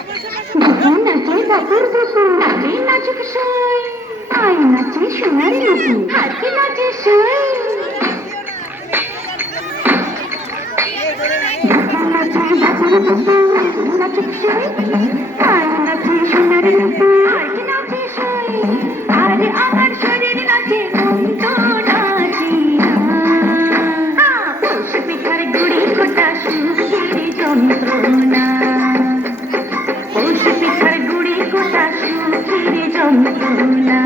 নাচে বাপুর বুবু নাচে নাচুক সই আই নাচে সোনার বুবু হাতি নাচে সই নাচে বাপুর বুবু নাচুক সই আই নাচে সোনার বুবু হাতি নাচে সই আরে আমার শরীর নাচে মন তো নাচি পৌষ পিঠার গুড়ি কোটা সুখের যন্ত্রণা পৌষ পিঠার গুড়ি কোটা সুখের যন্ত্রণা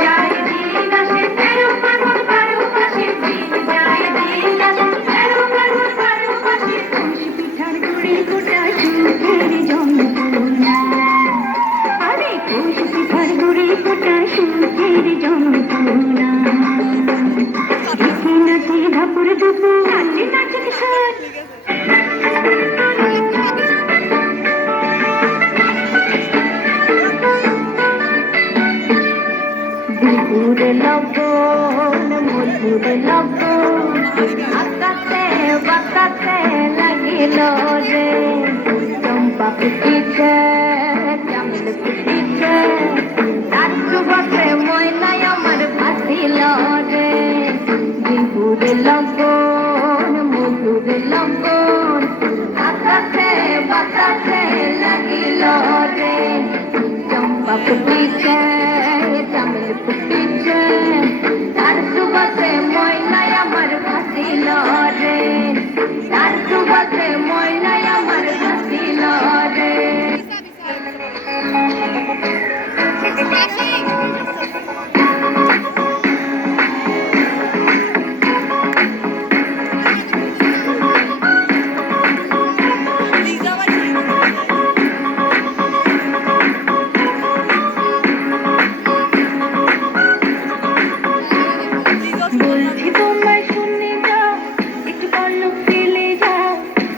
যায় দিন আসে তেরো পাগল বারো মাসে দিন যায় দিন আসে তেরো পাগল বারো মাসে পৌষ পিঠার গুড়ি কোটা সুখের যন্ত্রণা আরে পৌষ পিঠার গুড়ি কোটা সুখের যন্ত্রণা দেখি নাচে ধাপুর দুপু নাচে নাচে কিশোর দুপুরে লবণ মধুরে লবণ আকাশে বাতাসে লাগিল রে চম্পা ফুটিছে চামেল ফুটিছে রাত্রু বসে ময়নায় আমার ভাসিল রে দুপুরে লবণ মধুরে লবণ আকাশে বাতাসে লাগিল রে চম্পা ফুটিছে চামেল ফুটিছে তার সুবাসে ময়নায় আমার ভাসিল রে তার সুবাসে ময়নায় আমার ভাসিল রে বলছি তোমায় শুনে যাও একটু পলক ফেলে যাও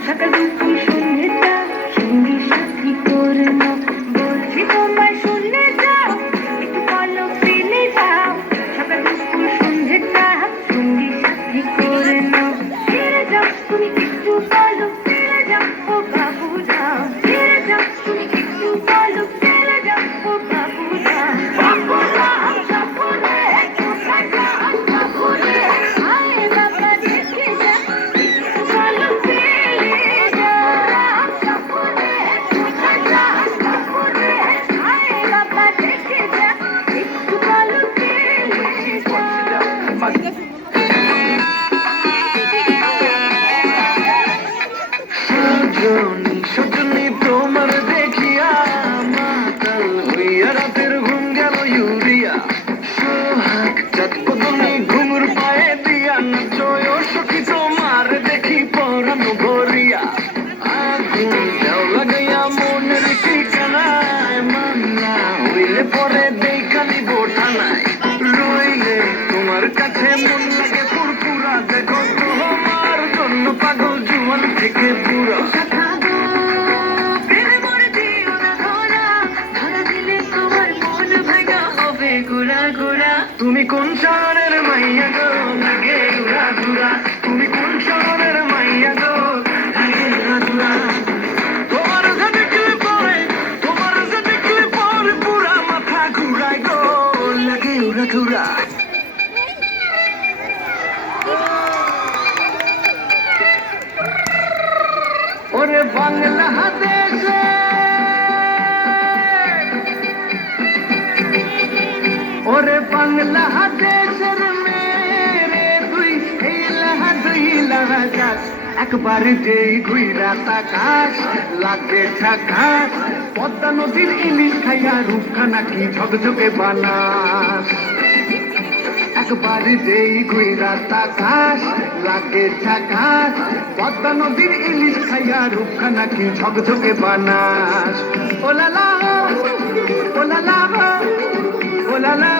সকাল দুপুর সন্ধ্যেটা সঙ্গী সাথী করে নাও বলছি তোমায় শুনে যাও একটু পলক ফেলে যাও সকাল দুপুর সন্ধ্যেটা সঙ্গী সাথী করে নাও ফিরে যাও তুমি একটু পলক ফেলে যাও ও বাবু যাও ফিরে যাও তুমি একটু পলক ফেলে যাও ও বাবু যাও বাবু যাও সাপুরে কোথায় যাও সাপুরে আয় বাবা দেখে যা একটু পলক ফেলে যাও সাপুরে কোথায় যাও সাপুরে আয় বাবা দেখে যা একটু পলক ফেলে যাও সজনী সজনী তোমার দেখিয়া মাতাল হইয়া রাতের ঘুম গেল ইউরিয়া সোহাগ চাঁদ কদমি ঘুঙুর পায়ে দিয়া নাচয় সখী তোমার দেখি পরানো ভরিয়া আগুন দেও লাগাইয়া মনের ঠিকানায় মান্না হইলে পরে দেখানি বোঠানায় রইলে তোমার কাছে মন লাগে ফুরফুরা দেখো তোমার জন্য পাগল জুয়ান থেকে পুরা তুমি কোন শহরের মাইয়া গো লাগে উড়া ঘুরা তুমি কোন শহরের মাইয়া গো লাগে উড়া ঘুরা তোমার যে দেখলে পরে পুরা মাথা ঘুরায় গো লাগে উড়া ঘুরা ওরে বাংলা দেশে ওরে বাংলা দেশের মেরে তুই দুই লাগাস একবার যেই ঘুইরা তাকাস লাগে ঠাকাস পদ্মা নদীর ইলিশ খাইয়া রূপখানা কি ঝকঝকে বানাস একবার যেই ঘুইরা তাকাস লাগে ঠাকাস পদ্মা নদীর ইলিশ খাইয়া রূপখানা কি ঝকঝকে বানাস ওলালা ওলালা ওলালা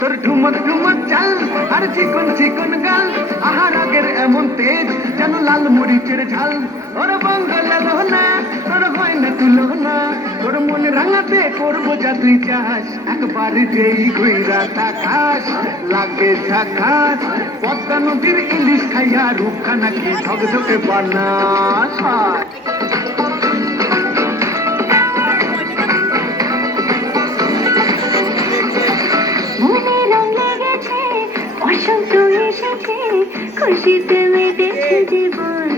তোর ঠুমক ঠুমক চাল আর চিকন চিকন গাল, আহার আগের এমন তেজ যেন লাল মরিচের ঝাল। ওর বাঙ্গালা লোনা তোর হয় না তুলনা, তোর মন রাঙাতে করবো যা তুই চাস, একবার যেই ঘুইরা তাকাস লাগে ঝাকাস। পদ্মা নদীর ইলিশ খাইয়া রূপখানাকে ঝকঝকে বানাস। মনে রং লেগেছে, বসন্ত এসেছে, খুশিতে মেতেছে জীবন।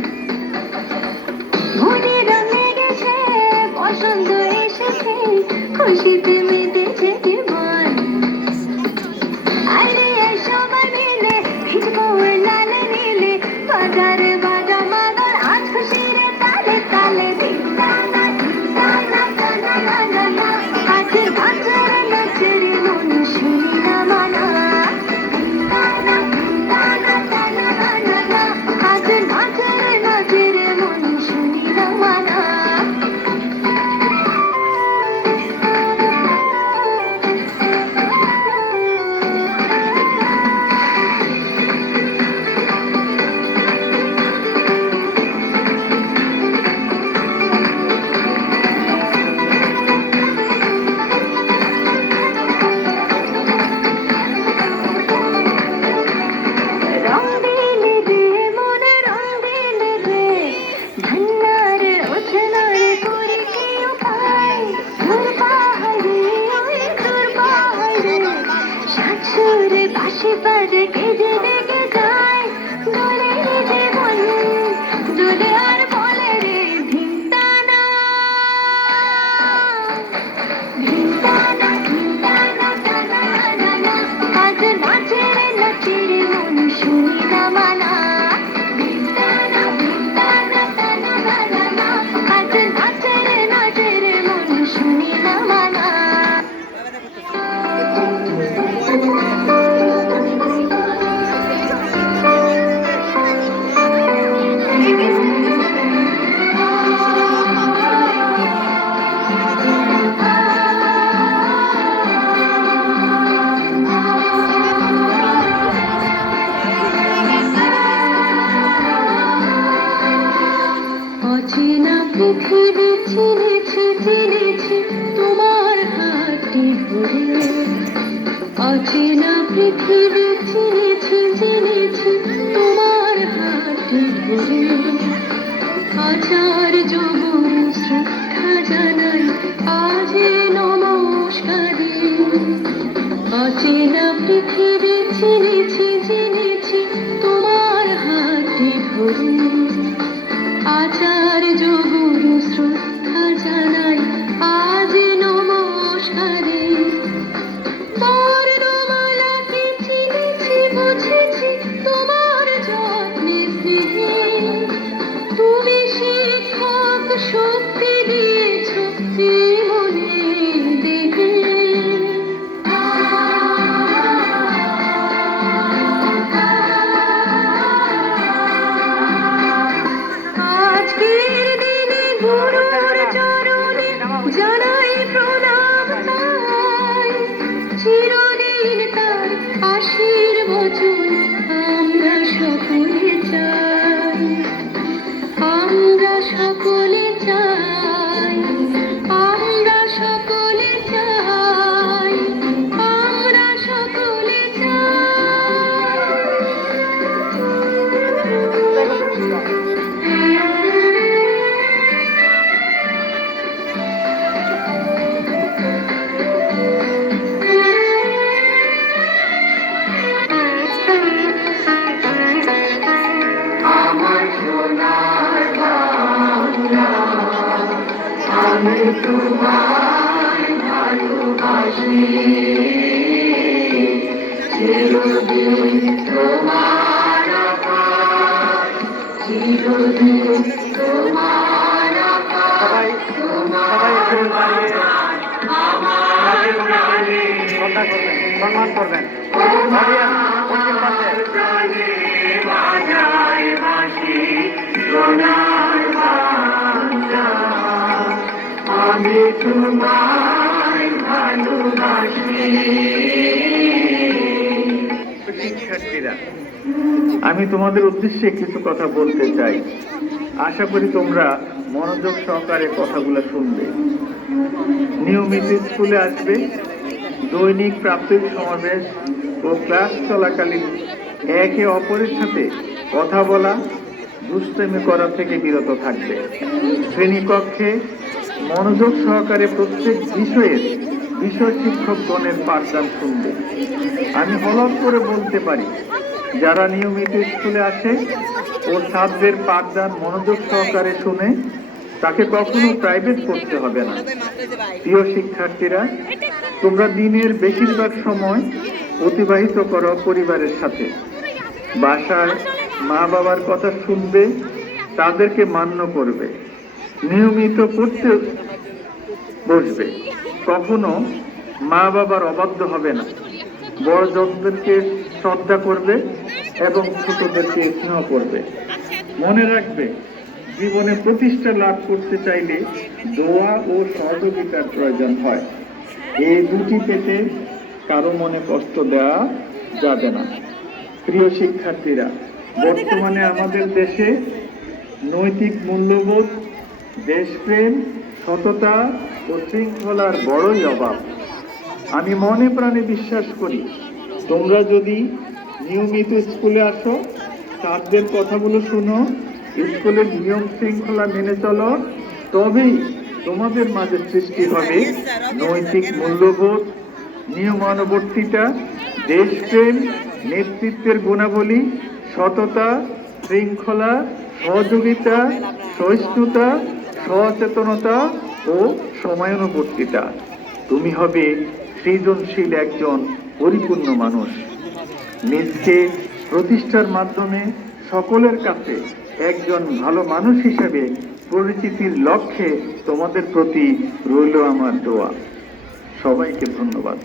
মনে রং লেগেছে, বসন্ত এসেছে, খুশিতে মেতেছে জীবন। আরে সবাই মিলে ভিজবো লালে নীলে, বাজারে বাজা মাদল আজ খুশির তালে তালে। দিনদানা দিনদানা টানা না না না, হাতের বাজারে নাচের মন শুনি না মানা। দিনদানা দিনদানা টানা না না না, হাতের বাজারে নাচের মন শুনি না মানা। রং দিলে রে মনে রং দিলে রে, ভান্ডারে ওঠেনারে করে কি উপায়। দূর পাহাড়ে ওই দূর পাহাড়ে, শাশুড়ে বাসে বাজে কেজে লেগে যায়। দোলে যে মন দোলে আর বলে রে ধিনতানা ধিনতানা ধিনতানা টানা না না, আজ নাচের নাচের মন শুনি না মানা। ধিনতানা ধিনতানা টানা না না না, আজ নাচের নাচের মন শুনি না মানা। অচেনা পৃথিবী চিনেছি চিনেছি তোমার হাতটি ধরে। অচেনা পৃথিবী চিনেছি চিনেছি তোমার হাতটি ধরে। আচার্য গুরু শ্রদ্ধা জানাই আজ নমস্কারে। অচেনা পৃথিবী চিনেছি চিনেছি তোমার হাতটি ধরে। আচার্য গুরু শ্রদ্ধা জানাই আজ নমস্কারে। বর্ণমালাকে চিনেছি বুঝেছি তোমার যত্নে স্নেহে। তুমি শিক্ষক শক্তি দিয়েছ এই মনে দেহে। আজকের দিনে গুরুর চরণে জানাই প্রণাম তাই। চিরদিন তার আশীর্বচন আমরা সকলে চাই। আমরা সকলে চাই, আমরা সকলে চাই, আমরা সকলে আমার সোনার বাংলা, আমি তোমায় ভালোবাসি। চিরদিন তোমার আকাশ, চিরদিন তোমার আকাশ, তোমার বাগান আমার প্রাণে। সম্মান করবেন। প্রাণে বাজায় বাঁশি সোনার বাংলা, আমি তোমায় ভালোবাসি। শিক্ষার্থীরা, আমি তোমাদের উদ্দেশ্যে কিছু কথা বলতে চাই। আশা করি তোমরা মনোযোগ সহকারে কথাগুলো শুনবে। নিয়মিত স্কুলে আসবে, দৈনিক প্রাথমিক সমাবেশ ও ক্লাস চলাকালীন একে অপরের সাথে কথা বলা, দুষ্টামি করা থেকে বিরত থাকবে। শ্রেণীকক্ষে মনোযোগ সহকারে প্রত্যেক বিষয়ের বিষয় শিক্ষকগণের পাঠদান শুনবে। আমি হলফ করে বলতে পারি, যারা নিয়মিত স্কুলে আসে ও ছাত্রদের পাঠদান মনোযোগ সহকারে শুনে, তাকে কখনো প্রাইভেট পড়তে হবে না। প্রিয় শিক্ষার্থীরা, তোমরা দিনের বেশিরভাগ সময় অতিবাহিত করো পরিবারের সাথে। বাসায় মা বাবার কথা শুনবে, তাদেরকে মান্য করবে, নিয়মিত পড়তে বসবে, কখনো মা বাবার অবাধ্য হবে না, বড়জনদেরকে শ্রদ্ধা করবে এবং ছোটদেরকে স্নেহ করবে। মনে রাখবে, জীবনে প্রতিষ্ঠা লাভ করতে চাইলে দোয়া ও সহযোগিতার প্রয়োজন হয়। এই দুটি পেতে কারো মনে কষ্ট দেওয়া যাবে না। প্রিয় শিক্ষার্থীরা, বর্তমানে আমাদের দেশে নৈতিক মূল্যবোধ, দেশপ্রেম, সততা ও শৃঙ্খলার বড়ই অভাব। আমি মনে প্রাণে বিশ্বাস করি, তোমরা যদি নিয়মিত স্কুলে আসো, স্যারদের কথাগুলো শুনো, স্কুলের নিয়ম শৃঙ্খলা মেনে চলো, তবেই তোমাদের মাঝে সৃষ্টি হবে নৈতিক মূল্যবোধ, নিয়মানুবর্তিতা, দেশপ্রেম, নেতৃত্বের গুণাবলী, সততা, শৃঙ্খলা, সহযোগিতা, সহিষ্ণুতা, সচেতনতা ও সময়ানুবর্তিতা। তুমি হবে সৃজনশীল একজন পরিপূর্ণ মানুষ। নিজকে প্রতিষ্ঠার মাধ্যমে সকলের কাছে একজন ভালো মানুষ হিসেবে পরিচিতির লক্ষ্যে তোমাদের প্রতি রইল আমার দোয়া। সবাইকে ধন্যবাদ।